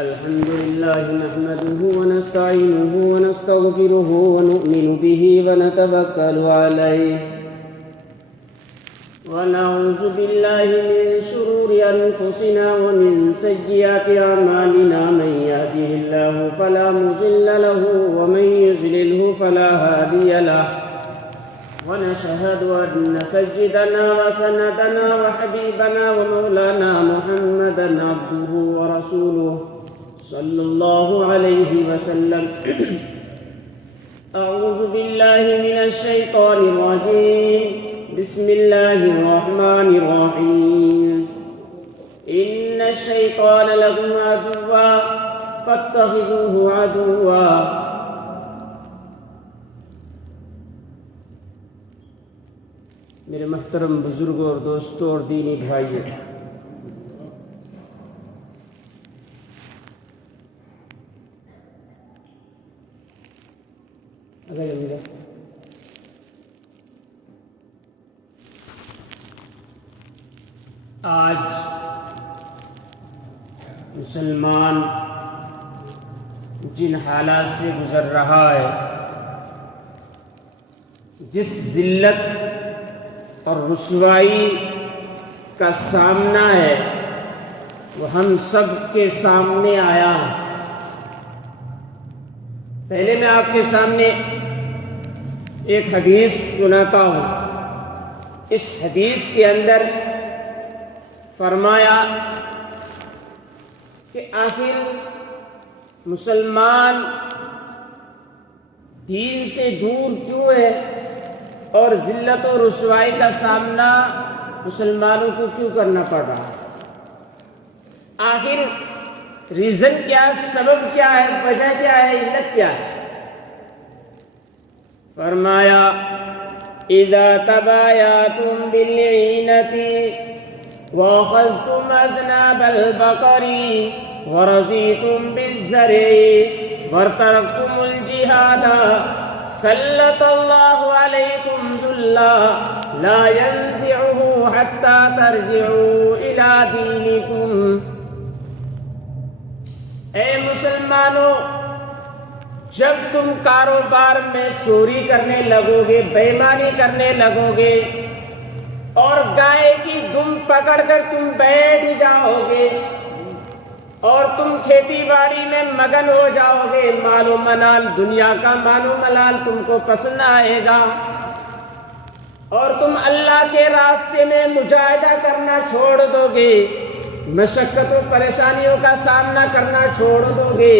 الحمد لله نحمده ونستعينه ونستغفره ونؤمن به ونتوكل عليه ونعوذ بالله من شرور أنفسنا ومن سيئات أعمالنا من يهده الله فلا مضل له ومن يضلله فلا هادي له ونشهد أن سيدنا وسندنا وحبيبنا ومولانا محمدا عبده ورسوله صلى الله عليه وسلم. أعوذ بالله من الشيطان الرجيم. بسم الله الرحمن الرحيم. إن الشيطان لكم عدوا فاتخذوه عدوا. میرے محترم بزرگوں اور دوستوں اور دینی بھائیوں، آج مسلمان جن حالات سے گزر رہا ہے، جس ذلت اور رسوائی کا سامنا ہے، وہ ہم سب کے سامنے آیا. پہلے میں آپ کے سامنے ایک حدیث سناتا ہوں. اس حدیث کے اندر فرمایا کہ آخر مسلمان دین سے دور کیوں ہے اور ذلت و رسوائی کا سامنا مسلمانوں کو کیوں کرنا پڑ رہا ہے؟ آخر ریزن کیا، سبب کیا ہے، وجہ کیا ہے، علت کیا ہے؟ فرمایا اذا تبایعتم بالعینۃ واخذتم اذناب البقر ورضیتم بالزرع وترکتم الجہاد سلط اللہ علیکم ذلا لا ينزعه حتى ترجعوا الى دینکم. اے مسلمانوں، جب تم کاروبار میں چوری کرنے لگو گے، بے ایمانی کرنے لگو گے اور گائے کی دم پکڑ کر تم بیٹھ جاؤ گے اور تم کھیتی باڑی میں مگن ہو جاؤ گے، مال و منال، دنیا کا مال و ملال تم کو پسند آئے گا اور تم اللہ کے راستے میں مجاہدہ کرنا چھوڑ دو گے، مشقت و پریشانیوں کا سامنا کرنا چھوڑ دو گے،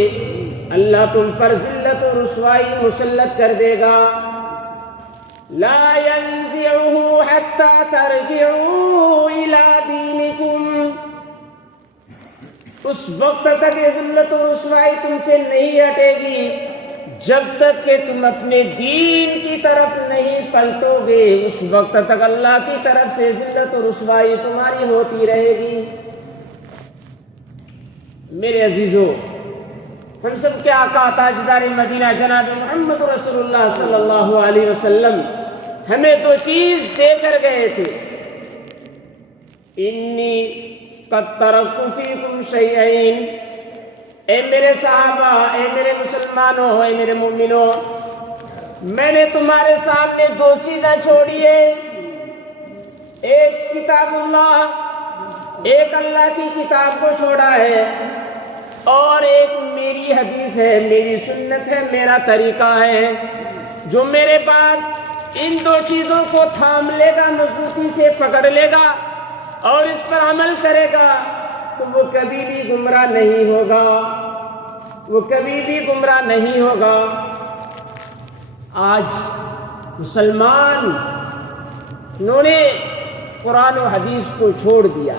اللہ تم پر ذلت و رسوائی مسلط کر دے گا. لا ينزعه حتى ترجعوا الى دینکم. اس وقت تک یہ ذلت و رسوائی تم سے نہیں ہٹے گی جب تک کہ تم اپنے دین کی طرف نہیں پلٹو گے. اس وقت تک اللہ کی طرف سے ذلت و رسوائی تمہاری ہوتی رہے گی. میرے عزیزو، ہم سب کے آقا تاجدار مدینہ جناب محمد رسول اللہ صلی اللہ علیہ وسلم ہمیں تو چیز دے کر گئے تھے. انی قد ترکت فیکم شیئین. اے میرے صحابہ، اے میرے مسلمانوں، اے میرے مومنوں، میں نے تمہارے سامنے دو چیزیں چھوڑی ہے. ایک کتاب اللہ، ایک اللہ کی کتاب کو چھوڑا ہے، اور ایک میری حدیث ہے، میری سنت ہے، میرا طریقہ ہے. جو میرے بعد ان دو چیزوں کو تھام لے گا، مضبوطی سے پکڑ لے گا اور اس پر عمل کرے گا تو وہ کبھی بھی گمراہ نہیں ہوگا، وہ کبھی بھی گمراہ نہیں ہوگا. آج مسلمان انہوں نے قرآن و حدیث کو چھوڑ دیا،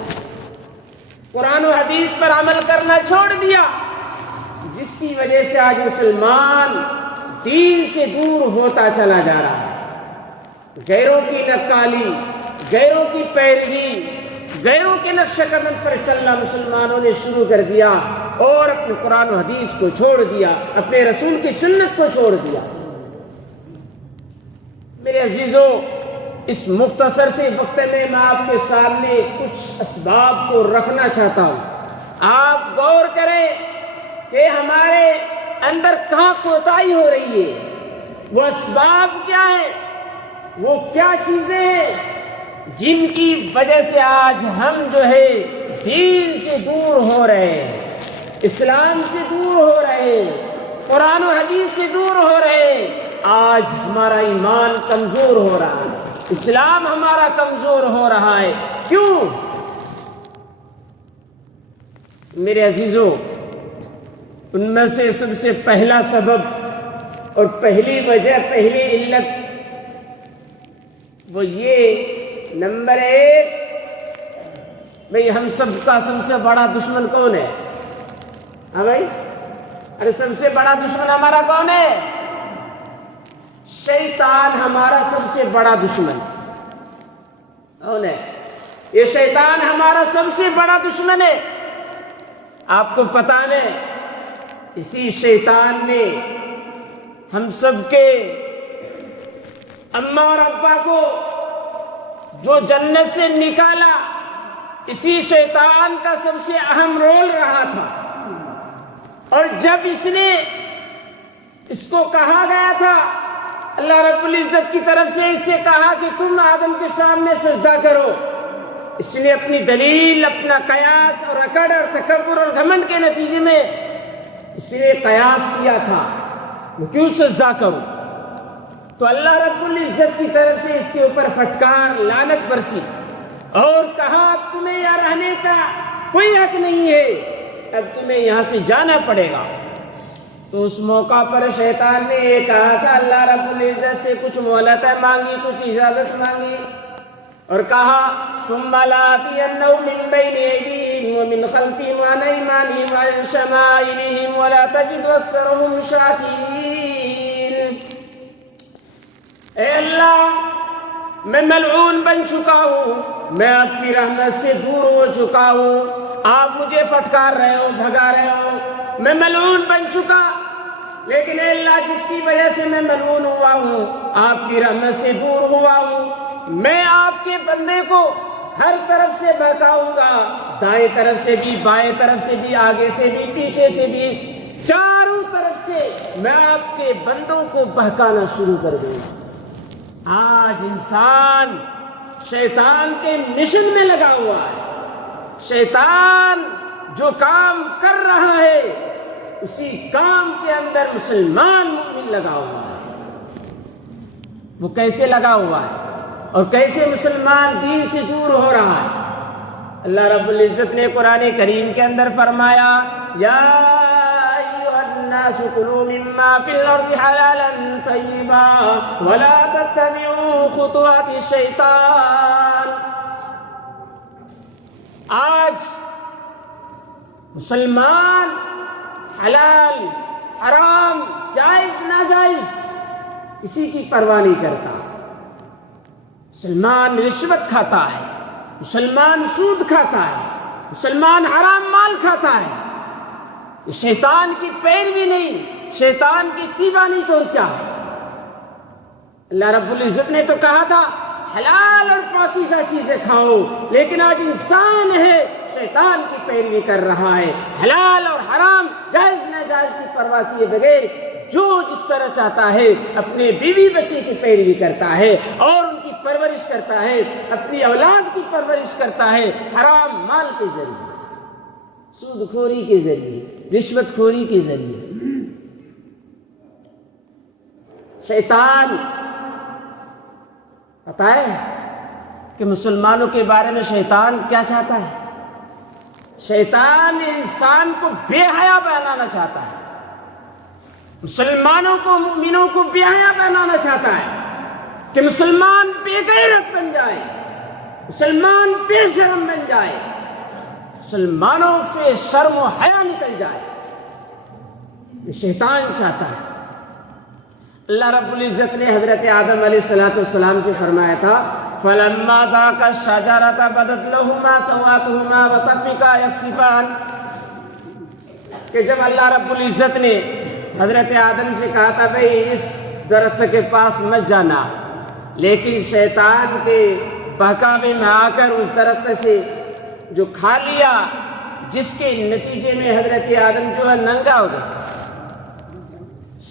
قرآن و حدیث پر عمل کرنا چھوڑ دیا، جس کی وجہ سے آج مسلمان دین سے دور ہوتا چلا جا رہا ہے. غیروں کی نقالی، غیروں کی پیروی، غیروں کے نقش قدم پر چلنا مسلمانوں نے شروع کر دیا اور اپنے قرآن و حدیث کو چھوڑ دیا، اپنے رسول کی سنت کو چھوڑ دیا. میرے عزیزوں، اس مختصر سے وقت میں آپ کے سامنے کچھ اسباب کو رکھنا چاہتا ہوں. آپ غور کریں اندر کہاں کوتاہی ہو رہی ہے، وہ اسباب کیا ہیں، وہ کیا چیزیں ہیں جن کی وجہ سے آج ہم جو ہے دین سے دور ہو رہے ہیں، اسلام سے دور ہو رہے ہیں، قرآن و حدیث سے دور ہو رہے ہیں۔ آج ہمارا ایمان کمزور ہو رہا ہے، اسلام ہمارا کمزور ہو رہا ہے۔ کیوں؟ میرے عزیزوں، ان میں سے سب سے پہلا سبب اور پہلی وجہ، پہلی علت وہ یہ، نمبر 1، بھئی ہم سب کا سب سے بڑا دشمن کون ہے؟ ہاں بھائی، ارے سب سے بڑا دشمن ہمارا کون ہے؟ شیطان ہمارا سب سے بڑا دشمن کون ہے؟ یہ شیطان ہمارا سب سے بڑا دشمن ہے۔ آپ کو پتہ ہے، اسی شیطان نے ہم سب کے اماں اور ابا کو جو جنت سے نکالا، اسی شیطان کا سب سے اہم رول رہا تھا۔ اور جب اس کو کہا گیا تھا، اللہ رب العزت کی طرف سے اس سے کہا کہ تم آدم کے سامنے سجدہ کرو، اس نے اپنی دلیل، اپنا قیاس اور اکڑ اور تکبر اور گھمنڈ کے نتیجے میں اس نے قیاس کیا تھا میں کیوں سجدہ کروں، تو اللہ رب العزت کی طرف سے اس کے اوپر پھٹکار، لعنت برسی اور کہا اب تمہیں یہاں رہنے کا کوئی حق نہیں ہے، اب تمہیں یہاں سے جانا پڑے گا۔ تو اس موقع پر شیطان نے یہ کہا تھا، اللہ رب العزت سے کچھ مہلتیں مانگی، کچھ اجازت مانگی اور کہا ثم لآتینہم من بین ایدیہم ومن خلفہم وعن ایمانہم وعن شمائلہم ولا تجد اکثرہم شاکرین۔ اے اللہ، میں ملعون بن چکا ہوں، میں آپ کی رحمت سے دور ہو چکا ہوں، آپ مجھے پھٹکار رہے ہو، بھگا رہے ہو، میں ملعون بن چکا، لیکن اے اللہ جس کی وجہ سے میں ملعون ہوا ہوں، آپ کی رحمت سے دور ہوا ہوں، میں آپ کے بندے کو ہر طرف سے بہکاؤں گا، دائیں طرف سے بھی، بائیں طرف سے بھی، آگے سے بھی، پیچھے سے بھی، چاروں طرف سے میں آپ کے بندوں کو بہکانا شروع کر دوں گا۔ آج انسان شیطان کے مشن میں لگا ہوا ہے، شیطان جو کام کر رہا ہے اسی کام کے اندر مسلمان مومن لگا ہوا ہے۔ وہ کیسے لگا ہوا ہے اور کیسے مسلمان دین سے دور ہو رہا ہے؟ اللہ رب العزت نے قرآن کریم کے اندر فرمایا، یا ایھا الناس کلوا مما فی الارض حلالا طیبا ولا تتبعوا خطوات الشیطان۔ آج مسلمان حلال، حرام، جائز، ناجائز کسی کی پرواہ نہیں کرتا۔ مسلمان رشوت کھاتا ہے، مسلمان سود کھاتا ہے، مسلمان حرام مال کھاتا ہے۔ یہ شیطان کی پیروی نہیں، شیطان کی اتباع نہیں تو کیا؟ اللہ رب العزت نے تو کہا تھا حلال اور پاکیزہ چیزیں کھاؤ، لیکن آج انسان ہے شیطان کی پیروی کر رہا ہے، حلال اور حرام، جائز ناجائز کی پرواہ کیے بغیر جو جس طرح چاہتا ہے اپنے بیوی بچے کی پیروی کرتا ہے اور ان کی پرورش کرتا ہے، اپنی اولاد کی پرورش کرتا ہے حرام مال کے ذریعے، سود خوری کے ذریعے، رشوت خوری کے ذریعے۔ شیطان پتہ ہے کہ مسلمانوں کے بارے میں شیطان کیا چاہتا ہے؟ شیطان انسان کو بے حیا بنانا چاہتا ہے، مسلمانوں کو، مومنوں کو بے حیا بنانا چاہتا ہے کہ مسلمان بے غیرت بن جائے، مسلمان بے شرم بن جائے، مسلمانوں سے شرم و حیا نکل جائے۔ یہ شیطان چاہتا ہے۔ اللہ رب العزت نے حضرت آدم علیہ السلام سے فرمایا تھا فَلَمَّا ذَاقَ الشَّجَرَةَ بَدَتْ لَهُمَا سَوْآتُهُمَا وَطَفِقَا يَخْصِفَانِ، کہ جب اللہ رب العزت نے حضرت آدم سے کہا تھا بھئی اس درخت کے پاس مت جانا، لیکن شیطان کے بہکاوے میں آ کر اس درخت سے جو کھا لیا، جس کے نتیجے میں حضرت آدم جو ہے ننگا ہو گیا،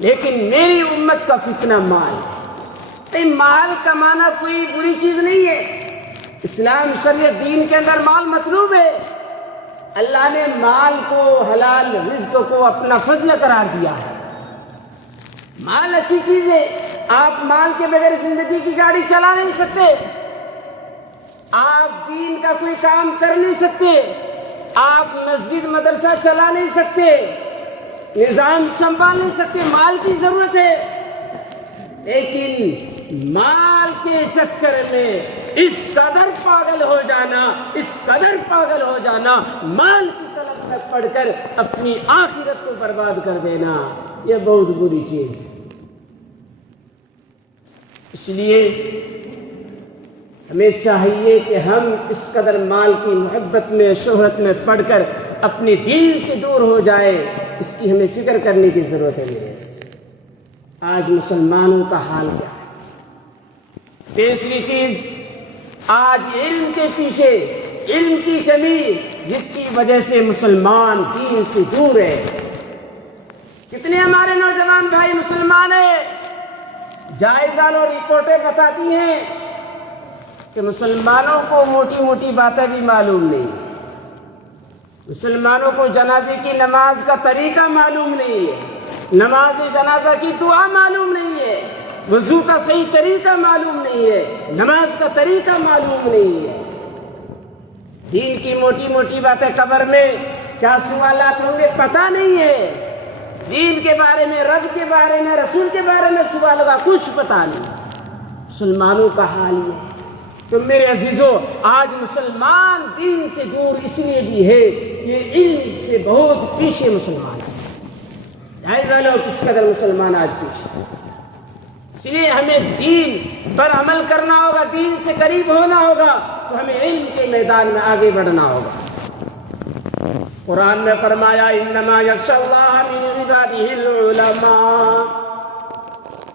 لیکن میری امت کا فتنہ مال ہے۔ مال کمانا کوئی بری چیز نہیں ہے، اسلام شریعت دین کے اندر مال مطلوب ہے۔ اللہ نے مال کو، حلال رزق کو اپنا فضل قرار دیا ہے۔ مال اچھی چیز ہے، آپ مال کے بغیر زندگی کی گاڑی چلا نہیں سکتے، آپ دین کا کوئی کام کر نہیں سکتے، آپ مسجد مدرسہ چلا نہیں سکتے، نظام سنبھال نہیں سکتے، مال کی ضرورت ہے۔ لیکن مال کے چکر میں اس قدر پاگل ہو جانا، اس قدر پاگل ہو جانا، مال کی طلب میں پڑ کر اپنی آخرت کو برباد کر دینا، یہ بہت بری چیز ہے۔ اس لیے ہمیں چاہیے کہ ہم اس قدر مال کی محبت میں، شہرت میں پڑ کر اپنے دین سے دور ہو جائے، اس کی ہمیں فکر کرنے کی ضرورت ہے۔ میرے آج مسلمانوں کا حال کیا ہے؟ تیسری چیز، آج علم کے پیچھے، علم کی کمی، جس کی وجہ سے مسلمان دین سے دور ہے۔ کتنے ہمارے نوجوان بھائی مسلمان ہیں، جائزہ لو، رپورٹیں بتاتی ہیں کہ مسلمانوں کو موٹی موٹی باتیں بھی معلوم نہیں، مسلمانوں کو جنازے کی نماز کا طریقہ معلوم نہیں ہے، نماز جنازہ کی دعا معلوم نہیں ہے، وضو کا صحیح طریقہ معلوم نہیں ہے، نماز کا طریقہ معلوم نہیں ہے۔ دین کی موٹی موٹی باتیں، قبر میں کیا سوالات ہوں گے پتہ نہیں ہے، دین کے بارے میں، رب کے بارے میں، رسول کے بارے میں سوال ہوگا، کچھ پتہ نہیں۔ مسلمانوں کا حال یہ ہے۔ تو میرے عزیزو، آج مسلمان دین سے دور اس لیے بھی ہے کہ علم سے بہت پیچھے مسلمان ہے۔ جائزہ لو کس قدر مسلمان آج پیچھے۔ اس لیے ہمیں دین پر عمل کرنا ہوگا، دین سے قریب ہونا ہوگا، تو ہمیں علم کے میدان میں آگے بڑھنا ہوگا۔ قرآن میں فرمایا انما یخشی اللہ من عبادہ العلماء،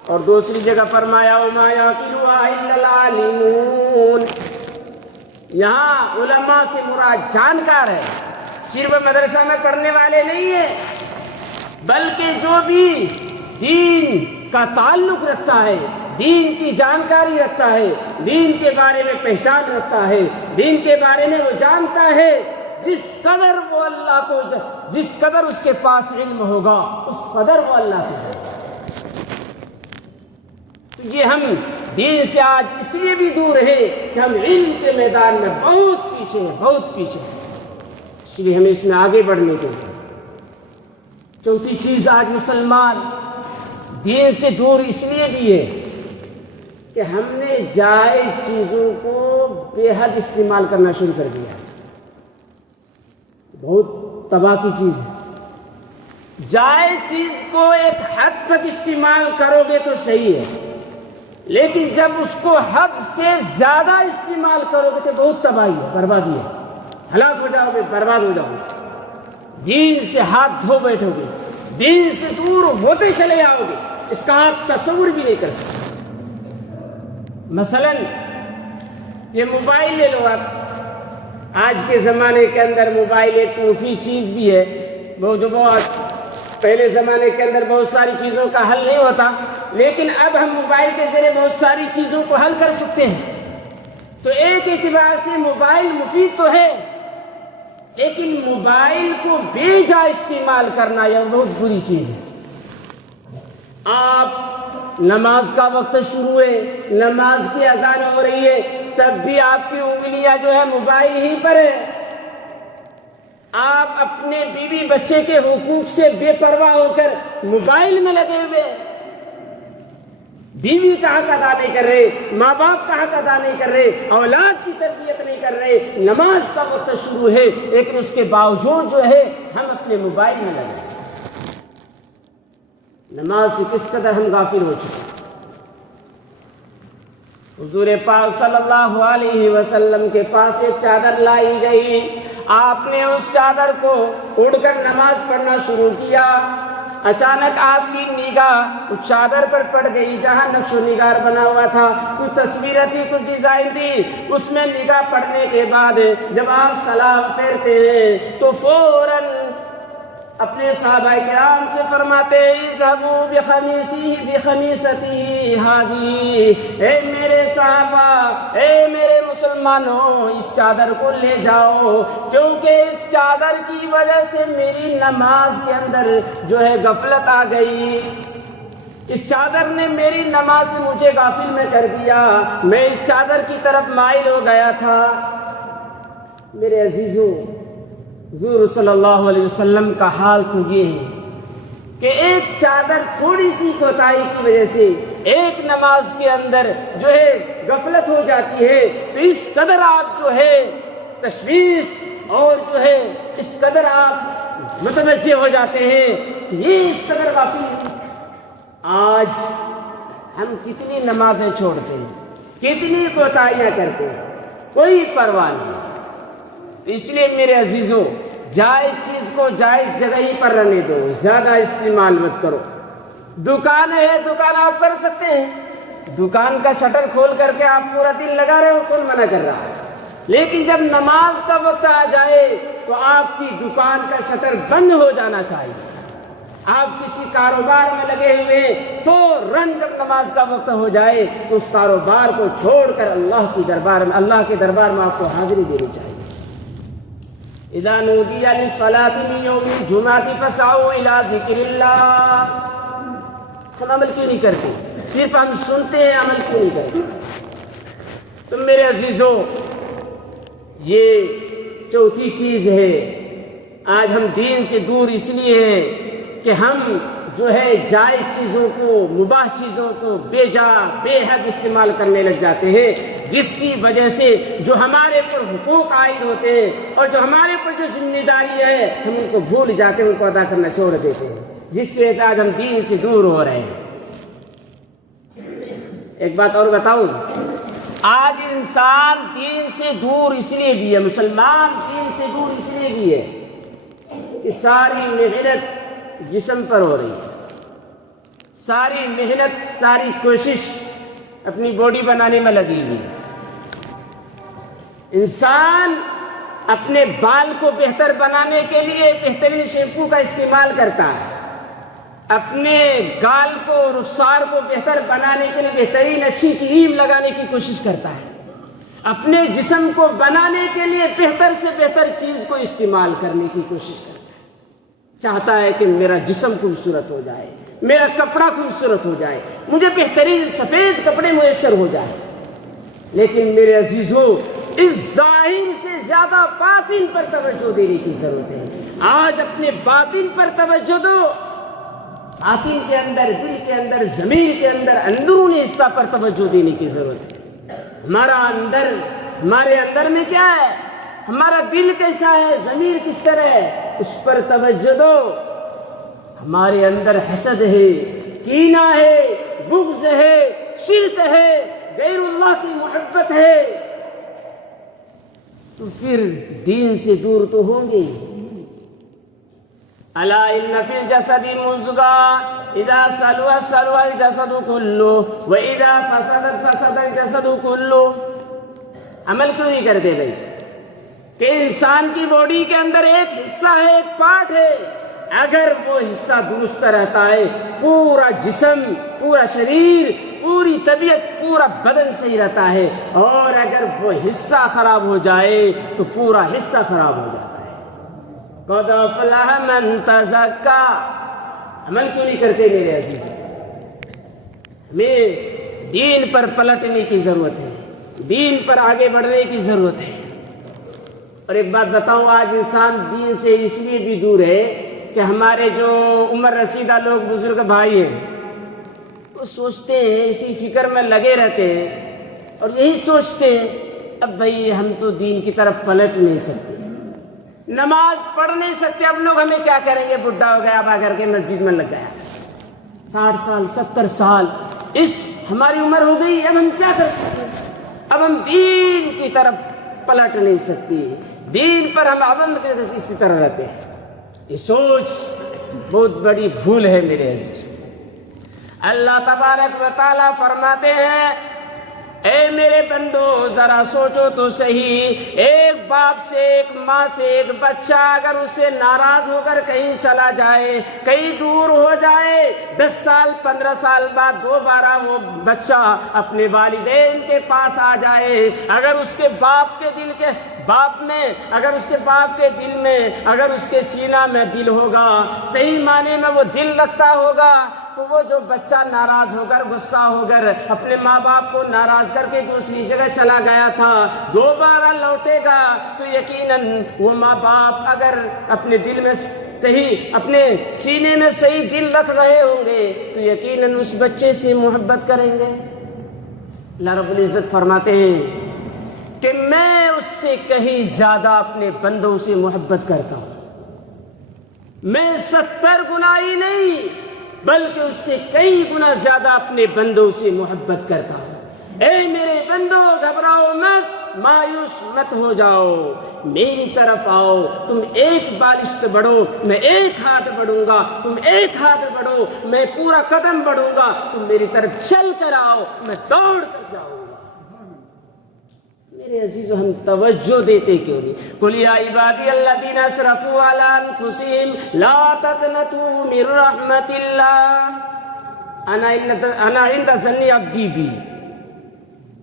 اور دوسری جگہ فرمایا وما یعقلها الا العالمون۔ یہاں علماء سے مراد جانکار ہے، صرف مدرسہ میں پڑھنے والے نہیں ہیں، بلکہ جو بھی دین کا تعلق رکھتا ہے، دین کی جانکاری رکھتا ہے، دین کے بارے میں پہچان رکھتا ہے، دین کے بارے میں وہ جانتا ہے، جس قدر وہ اللہ کو، جس قدر اس کے پاس علم ہوگا اس قدر وہ اللہ سے ہوگا۔ تو یہ ہم دین سے آج اس لیے بھی دور ہے کہ ہم علم کے میدان میں بہت پیچھے ہیں، بہت پیچھے ہیں، اس لیے ہمیں اس میں آگے بڑھنے کی ضرورت ہے۔ چوتھی چیز، آج مسلمان دین سے دور اس لیے بھی ہے کہ ہم نے جائز چیزوں کو بے حد استعمال کرنا شروع کر دیا ہے۔ بہت تباہ کی چیز ہے۔ جائز چیز کو ایک حد تک استعمال کرو گے تو صحیح ہے، لیکن جب اس کو حد سے زیادہ استعمال کرو گے تو بہت تباہی ہے، بربادی ہے، ہلاک ہو جاؤ گے، برباد ہو جاؤ گے۔ دین سے ہاتھ دھو بیٹھو گے، دین سے دور ہوتے چلے آؤ گے، اس کا آپ تصور بھی نہیں کر سکتے۔ مثلا یہ موبائل لے لو آپ، آج کے زمانے کے اندر موبائل ایک مفید چیز بھی ہے، وہ جو بہت پہلے زمانے کے اندر بہت ساری چیزوں کا حل نہیں ہوتا، لیکن اب ہم موبائل کے ذریعے بہت ساری چیزوں کو حل کر سکتے ہیں۔ تو ایک اعتبار سے موبائل مفید تو ہے، لیکن موبائل کو بے جا استعمال کرنا یہ بہت بری چیز ہے۔ آپ نماز کا وقت شروع ہے، نماز کی اذان ہو رہی ہے، تب بھی آپ کی انگلیاں جو ہے موبائل ہی پر ہے۔ آپ اپنے بیوی بچے کے حقوق سے بے پرواہ ہو کر موبائل میں لگے ہوئے، بیوی کا حق ادا نہیں کر رہے، ماں باپ کا حق ادا نہیں کر رہے، اولاد کی تربیت نہیں کر رہے، نماز کا وقت شروع ہے، لیکن اس کے باوجود جو ہے ہم اپنے موبائل میں لگے۔ نماز سے کس قدر ہم غافل ہو چکے۔ حضور پاک صلی اللہ علیہ وسلم کے پاس ایک چادر لائی گئی، آپ نے اس چادر کو اڑ کر نماز پڑھنا شروع کیا۔ اچانک آپ کی نگاہ اس چادر پر پڑ گئی جہاں نقش و نگار بنا ہوا تھا، کچھ تصویریں تھی، کچھ ڈیزائن تھی، اس میں نگاہ پڑنے کے بعد جب آپ سلام پھیرتے ہیں تو فوراً اپنے صحابہ کرام سے فرماتے اذهبوا بقمیصه بقمیصته هذه، اے میرے صحابہ، اے میرے مسلمانوں، اس چادر کو لے جاؤ، کیونکہ اس چادر کی وجہ سے میری نماز کے اندر جو ہے غفلت آ گئی، اس چادر نے میری نماز سے مجھے غافل میں کر دیا، میں اس چادر کی طرف مائل ہو گیا تھا۔ میرے عزیزوں، حضور صلی اللہ علیہ وسلم کا حال تو یہ ہے کہ ایک چادر تھوڑی سی کوتاہی کی وجہ سے ایک نماز کے اندر جو ہے غفلت ہو جاتی ہے، تو اس قدر آپ جو ہے تشویش اور جو ہے اس قدر آپ متوجہ ہو جاتے ہیں کہ یہ اس قدر غافل۔ آج ہم کتنی نمازیں چھوڑتے ہیں، کتنی کوتاہیاں کرتے ہیں، کوئی پرواہ نہیں۔ اس لیے میرے عزیزوں، جائز چیز کو جائز جگہ ہی پر رہنے دو، زیادہ استعمال مت کرو۔ دکان ہے، دکان آپ کر سکتے ہیں، دکان کا شٹر کھول کر کے آپ پورا دن لگا رہے ہو، کون منع کر رہا ہے؟ لیکن جب نماز کا وقت آ جائے تو آپ کی دکان کا شٹر بند ہو جانا چاہیے۔ آپ کسی کاروبار میں لگے ہوئے فوراً جب نماز کا وقت ہو جائے تو اس کاروبار کو چھوڑ کر اللہ کے دربار میں آپ کو حاضری دینی چاہیے۔ اذا نودی للصلاۃ من یوم الجمعۃ فاسعوا الی ذکر اللہ۔ ہم عمل کیوں نہیں کرتے؟ صرف ہم سنتے ہیں، عمل کیوں نہیں کرتے؟ تو میرے عزیزوں، یہ چوتھی چیز ہے۔ آج ہم دین سے دور اس لیے ہیں کہ ہم جو ہے جائز چیزوں کو، مباح چیزوں کو بے جا بے حد استعمال کرنے لگ جاتے ہیں، جس کی وجہ سے جو ہمارے پر حقوق عائد ہوتے ہیں اور جو ہمارے پر جو ذمہ داری ہے ہم ان کو بھول جاتے ہیں، ان کو ادا کرنا چھوڑ دیتے ہیں، جس کی وجہ سے آج ہم دین سے دور ہو رہے ہیں۔ ایک بات اور بتاؤں، آج انسان دین سے دور اس لیے بھی ہے، مسلمان دین سے دور اس لیے بھی ہے کہ ساری محنت جسم پر ہو رہی ہے، ساری محنت، ساری کوشش اپنی باڈی بنانے میں لگی ہوئی ہے۔ انسان اپنے بال کو بہتر بنانے کے لیے بہترین شیمپو کا استعمال کرتا ہے، اپنے گال کو، رخسار کو بہتر بنانے کے لیے بہترین اچھی کریم لگانے کی کوشش کرتا ہے، اپنے جسم کو بنانے کے لیے بہتر سے بہتر چیز کو استعمال کرنے کی کوشش کرتا ہے، چاہتا ہے کہ میرا جسم خوبصورت ہو جائے، میرا کپڑا خوبصورت ہو جائے، مجھے بہترین سفید کپڑے میسر ہو جائے۔ لیکن میرے عزیزوں، اس ظاہر سے زیادہ باطن پر توجہ دینے کی ضرورت ہے۔ آج اپنے باطن پر توجہ دو، باطن کے اندر، دل کے اندر، ضمیر کے اندر، اندرونی حصہ پر توجہ دینے کی ضرورت ہے۔ ہمارے اندر میں کیا ہے، ہمارا دل کیسا ہے، ضمیر کس طرح ہے، اس پر توجہ دو۔ ہمارے اندر حسد ہے، کینہ ہے، بغض ہے، شرک ہے، غیر اللہ کی محبت ہے، تو پھر دین سے دور تو ہوں گے۔ الا ان فی الجسد مضغۃ اذا صلحت صلح الجسد كله واذا فسدت فسد الجسد كله۔ عمل کیوں نہیں کرتے بھائی کہ انسان کی باڈی کے اندر ایک حصہ ہے، ایک پارٹ ہے، اگر وہ حصہ درست رہتا ہے پورا جسم، پورا شریر، پوری طبیعت، پورا بدن صحیح رہتا ہے، اور اگر وہ حصہ خراب ہو جائے تو پورا حصہ خراب ہو جاتا ہے۔ قد افلح من تزکا۔ عمل کیوں نہیں کرتے میرے عزیز؟ ہمیں دین پر پلٹنے کی ضرورت ہے، دین پر آگے بڑھنے کی ضرورت ہے۔ اور ایک بات بتاؤں، آج انسان دین سے اس لیے بھی دور ہے کہ ہمارے جو عمر رسیدہ لوگ، بزرگ بھائی ہیں، وہ سوچتے ہیں، اسی فکر میں لگے رہتے ہیں اور یہی سوچتے ہیں اب بھائی ہم تو دین کی طرف پلٹ نہیں سکتے، نماز پڑھ نہیں سکتے، اب لوگ ہمیں کیا کریں گے، بڈھا ہو گیا، اب آ کر کے مسجد میں لگ گیا، 60 سال 70 سال اس ہماری عمر ہو گئی، اب ہم کیا کر سکتے، اب ہم دین کی طرف پلٹ نہیں سکتے، دین پر ہم عمل اسی طرح رہتے ہیں۔ یہ سوچ بہت بڑی بھول ہے میرے عزیز۔ اللہ تبارک و تعالیٰ فرماتے ہیں اے میرے بندو ذرا سوچو تو صحیح، ایک باپ سے ایک ماں سے ایک بچہ اگر اسے ناراض ہو کر کہیں چلا جائے، کہیں دور ہو جائے، 10 سال 15 سال بعد دوبارہ وہ بچہ اپنے والدین کے پاس آ جائے، اگر اس کے باپ کے دل میں اگر اس کے سینہ میں دل ہوگا، صحیح معنی میں وہ دل رکھتا ہوگا، تو وہ جو بچہ ناراض ہو کر غصہ ہو کر اپنے ماں باپ کو ناراض کر کے دوسری جگہ چلا گیا تھا، دوبارہ لوٹے گا تو یقیناً وہ ماں باپ اگر اپنے دل میں صحیح، اپنے سینے میں صحیح دل رکھ رہے ہوں گے تو یقیناً اس بچے سے محبت کریں گے۔ اللہ رب العزت فرماتے ہیں کہ میں اس سے کہیں زیادہ اپنے بندوں سے محبت کرتا ہوں، میں 70 گنا ہی نہیں بلکہ اس سے کئی گنا زیادہ اپنے بندوں سے محبت کرتا ہوں۔ اے میرے بندو گھبراؤ مت، مایوس مت ہو جاؤ، میری طرف آؤ، تم ایک بالشت بڑھو میں ایک ہاتھ بڑھوں گا، تم ایک ہاتھ بڑھو میں پورا قدم بڑھوں گا، تم میری طرف چل کر آؤ میں دوڑ کر جاؤں گا۔ میرے عزیزو ہم توجہ دیتے کیوں نہیں؟ قل یا عبادی الذین اسرفوا علی انفسہم لا تقنطوا من رحمت اللہ انا عند ظن عبدی بی۔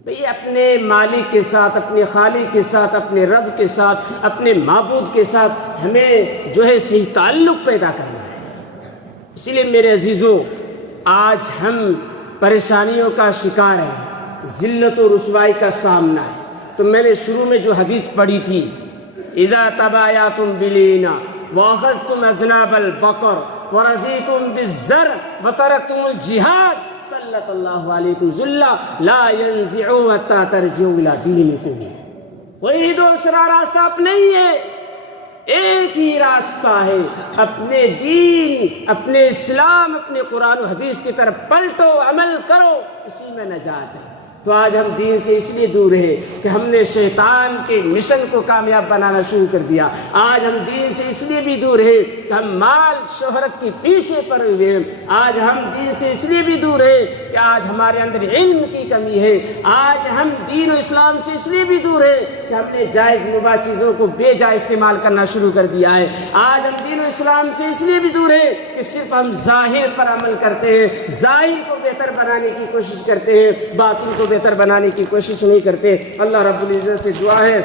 بھئی اپنے مالک کے ساتھ، اپنے خالق کے ساتھ، اپنے رب کے ساتھ، اپنے معبود کے ساتھ ہمیں جو ہے صحیح تعلق پیدا کرنا ہے۔ اسی لیے میرے عزیزو آج ہم پریشانیوں کا شکار ہیں، ذلت و رسوائی کا سامنا ہے۔ تو میں نے شروع میں جو حدیث پڑھی تھی، اذا تبایعتم بالعینہ واخذتم اذناب البقر ورضیتم بالزرع وترکتم الجہاد سلط اللہ علیکم ذلہ لا ینزعوا حتی ترجعوا الی دینکم۔ کوئی دوسرا راستہ اب نہیں ہے، ایک ہی راستہ ہے، اپنے دین، اپنے اسلام، اپنے قرآن و حدیث کی طرف پلٹو، عمل کرو، اسی میں نجات ہے۔ تو آج ہم دین سے اس لیے دور ہیں کہ ہم نے شیطان کے مشن کو کامیاب بنانا شروع کر دیا۔ آج ہم دین سے اس لیے بھی دور ہیں کہ ہم مال شہرت کے پیچھے پڑے ہوئے ہیں۔ آج ہم دین سے اس لیے بھی دور ہیں کہ آج ہمارے اندر علم کی کمی ہے۔ آج ہم دین و اسلام سے اس لیے بھی دور ہیں کہ ہم نے جائز مباح چیزوں کو بے جا استعمال کرنا شروع کر دیا ہے۔ آج ہم دین و اسلام سے اس لیے بھی دور ہیں کہ صرف ہم ظاہر پر عمل کرتے ہیں، ظاہر کو بہتر بنانے کی کوشش کرتے ہیں، باطن کو بہتر بنانے کی کوشش نہیں کرتے۔ اللہ رب العزت سے دعا ہے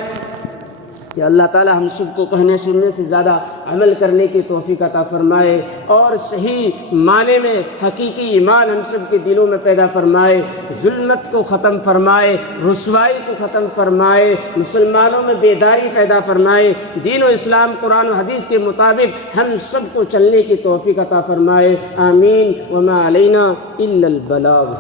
کہ اللہ تعالی ہم سب کو کہنے سننے سے زیادہ عمل کرنے کی توفیق عطا فرمائے اور صحیح معنی میں حقیقی ایمان ہم سب کے دلوں میں پیدا فرمائے، ظلمت کو ختم فرمائے، رسوائی کو ختم فرمائے، مسلمانوں میں بیداری پیدا فرمائے، دین و اسلام قرآن و حدیث کے مطابق ہم سب کو چلنے کی توفیق عطا فرمائے۔ آمین۔ وما علینا الا البلاغ۔